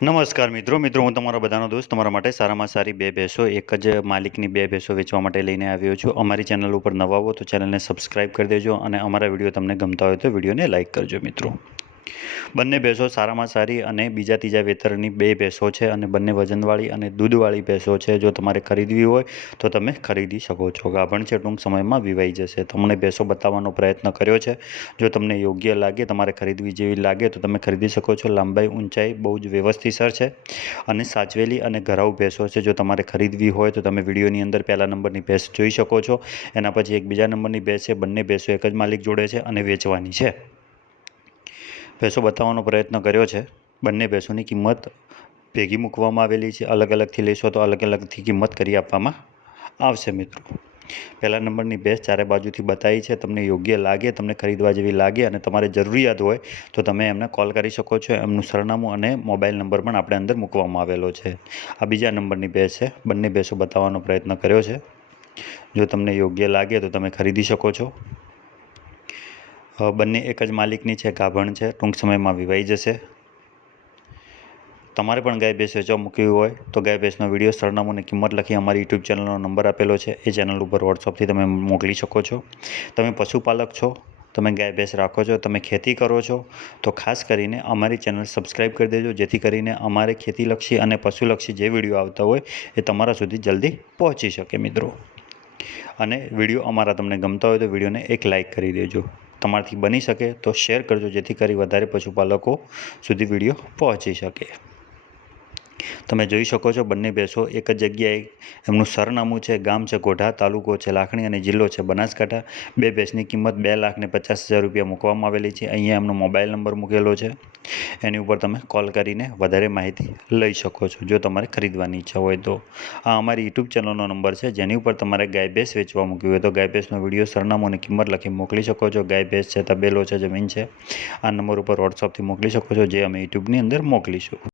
નમસ્કાર મિત્રો મિત્રો, હું તમારા બધાનો દોસ્ત, તમારા માટે સારામાં સારી બે ભેંસો, એક જ માલિકની બે ભેંસો વેચવા માટે લઈને આવ્યો છું. અમારી ચેનલ ઉપર નવા હો તો ચેનલને સબસ્ક્રાઇબ કરી દેજો અને અમારા વીડિયો તમને ગમતા હોય તો વિડીયોને લાઇક કરજો મિત્રો. બંને ભેંસો સારામાં સારી અને બીજા ત્રીજા વેતરની બે ભેંસો છે અને બંને વજનવાળી અને દૂધવાળી ભેંસો છે. જો તમારે ખરીદવી હોય તો તમે ખરીદી શકો છો. ગાભણ છે ટૂંક સમયમાં વિવાઈ જશે. તમને ભેંસો બતાવવાનો પ્રયત્ન કર્યો છે. જો તમને યોગ્ય લાગે, તમારે ખરીદવી જેવી લાગે તો તમે ખરીદી શકો છો. લાંબાઈ, ઊંચાઈ બહુ જ વ્યવસ્થિતસર છે અને સાચવેલી અને ઘરાઉ ભેંસો છે. જો તમારે ખરીદવી હોય તો તમે વિડીયોની અંદર પહેલા નંબરની ભેંસ જોઈ શકો છો. એના પછી એક બીજા નંબરની ભેંસ છે. બંને ભેંસો એક જ માલિક જોડે છે અને વેચવાની છે. ભેંસો બતાવવાનો પ્રયત્ન કર્યો છે. બંને ભેંસોની કિંમત ભેગી મૂકવામાં આવેલી છે. અલગ અલગથી લેશો તો અલગ અલગથી કિંમત કરી આપવામાં આવશે મિત્રો. પહેલા નંબરની ભેંસ ચારે બાજુથી બતાવી છે. તમને યોગ્ય લાગે, તમને ખરીદવા જેવી લાગે અને તમારે જરૂરિયાત હોય તો તમે એમને કોલ કરી શકો છો. એમનું સરનામું અને મોબાઈલ નંબર પણ આપણે અંદર મૂકવામાં આવેલો છે. આ બીજા નંબરની ભેંસ છે. બંને ભેંસો બતાવવાનો પ્રયત્ન કર્યો છે. જો તમને યોગ્ય લાગે તો તમે ખરીદી શકો છો. બંને એક જ માલિકની છે, ગાભણ છે, ટૂંક સમયમાં વિવાઈ જશે. તમારે પણ ગાય ભેંસ વેચવા મૂકવી હોય તો ગાય ભેંસનો વીડિયો, સરનામું અને કિંમત લખી અમારી યુટ્યુબ ચેનલનો નંબર આપેલો છે. એ ચેનલ ઉપર વોટ્સઅપથી તમે મોકલી શકો છો. તમે પશુપાલક છો, તમે ગાય ભેંસ રાખો છો, તમે ખેતી કરો છો, તો ખાસ કરીને અમારી ચેનલ સબસ્ક્રાઈબ કરી દેજો, જેથી કરીને અમારે ખેતીલક્ષી અને પશુલક્ષી જે વીડિયો આવતા હોય એ તમારા સુધી જલ્દી પહોંચી શકે મિત્રો. અને વીડિયો અમારા તમને ગમતા હોય તો વિડીયોને એક લાઇક કરી દેજો. તમારાથી બની શકે તો શેર કરજો જેથી કરી વધારે પશુપાલકો સુધી વીડિયો પહોંચી શકે. તમે જોઈ શકો છો, બંને ભેંસો એક જ જગ્યાએ. એમનું સરનામું છે ગામ છે કોઢા તાલુકો છે લાખણી અને જિલ્લો છે બનાસકાંઠા. બે ભેંસની કિંમત બે લાખ ને પચાસ હજાર રૂપિયા મૂકવામાં આવેલી છે. અહીંયા એમનો મોબાઈલ નંબર મૂકેલો છે. એની ઉપર તમે કોલ કરીને વધારે માહિતી લઈ શકો છો, જો તમારે ખરીદવાની ઈચ્છા હોય તો. આ અમારી યુટ્યુબ ચેનલનો નંબર છે, જેની ઉપર તમારે ગાય ભેંસ વેચવા મૂકવી હોય તો ગાય ભેંસનો વીડિયો સરનામું અને કિંમત લખી મોકલી શકો છો. ગાય ભેંસ છે, તબેલો છે, જમીન છે. આ નંબર ઉપર વોટ્સઅપથી મોકલી શકો છો, જે અમે યુટ્યુબની અંદર મોકલીશું.